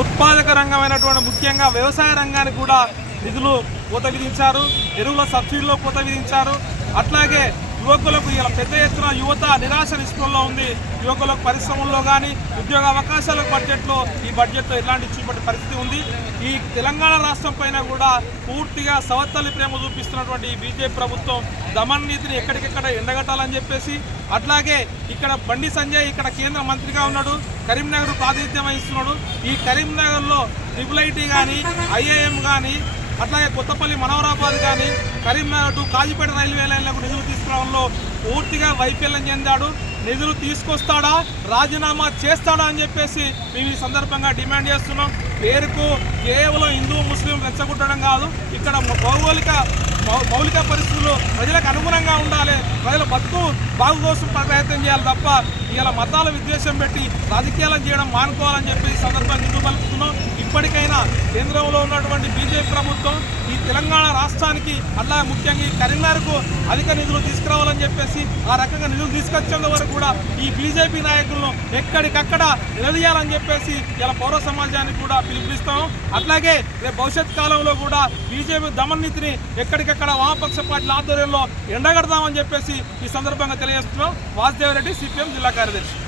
ఉత్పాదక రంగమైనటువంటి ముఖ్యంగా వ్యవసాయ రంగానికి కూడా నిధులు కోత విధించారు ఎరువుల సబ్సిడీలో కోత విధించారు. అట్లాగే యువకులకు ఇలా పెద్ద ఎత్తున యువత నిరాశ నిష్ఠలో ఉంది. యువకులకు పరిశ్రమల్లో కానీ ఉద్యోగ అవకాశాల బడ్జెట్లో ఈ బడ్జెట్లో ఎలాంటి చూపటి పరిస్థితి ఉంది? ఈ తెలంగాణ రాష్ట్రం పైన కూడా పూర్తిగా సవత్తల్లి ప్రేమ చూపిస్తున్నటువంటి ఈ బీజేపీ ప్రభుత్వం దమన్ నీతిని ఎక్కడికెక్కడ ఎండగట్టాలని చెప్పేసి అట్లాగే ఇక్కడ బండి సంజయ్ ఇక్కడ కేంద్ర మంత్రిగా ఉన్నాడు కరీంనగర్ ప్రాతినిధ్యం వహిస్తున్నాడు. ఈ కరీంనగర్లో ట్రిపుల్ ఐటీ కానీ ఐఏఎం కానీ అట్లాగే కొత్తపల్లి మనోహరాబాద్ కానీ కరీంనగర్ టు కాజీపేట రైల్వే లైన్లకు నిధులు తీసుకురావడంలో పూర్తిగా వైఫల్యం చెందాడు. నిధులు తీసుకొస్తాడా? రాజీనామా చేస్తాడా అని చెప్పేసి మేము ఈ సందర్భంగా డిమాండ్ చేస్తున్నాం. పేరుకు కేవలం హిందూ ముస్లిం రెచ్చగొట్టడం కాదు. ఇక్కడ భౌగోళిక మౌ- మౌలిక పరిస్థితులు ప్రజలకు అనుగుణంగా ఉండాలి. ప్రజల బతుకు బాగు కోసం ప్రయత్నం చేయాలి తప్ప ఇలా మతాల విద్వేషం పెట్టి రాజకీయాలను చేయడం మానుకోవాలని చెప్పి ఈ సందర్భంగా నిధులు పలుకుతున్నాం ఇప్పటికైనా కేంద్రంలో ఉన్నటువంటి బీజేపీ ప్రభుత్వం ఈ తెలంగాణ రాష్ట్రానికి అలా ముఖ్యంగా ఈ కరీంనగర్కు అధిక నిధులు తీసుకురావాలని చెప్పేసి ఆ రకంగా నిధులు తీసుకొచ్చేంత వరకు కూడా ఈ బీజేపీ నాయకులను ఎక్కడికక్కడ నిలదీయాలని చెప్పేసి ఇలా పౌర సమాజానికి కూడా పిలుపునిస్తాం. అట్లాగే రేపు భవిష్యత్ కాలంలో కూడా బీజేపీ దమన్ నీతిని ఎక్కడికక్కడ వామపక్ష పార్టీల ఆధ్వర్యంలో ఎండగడదామని చెప్పేసి ఈ సందర్భంగా తెలియజేస్తున్నాం. వాసుదేవరెడ్డి సిపిఎం జిల్లా కార్యదర్శి.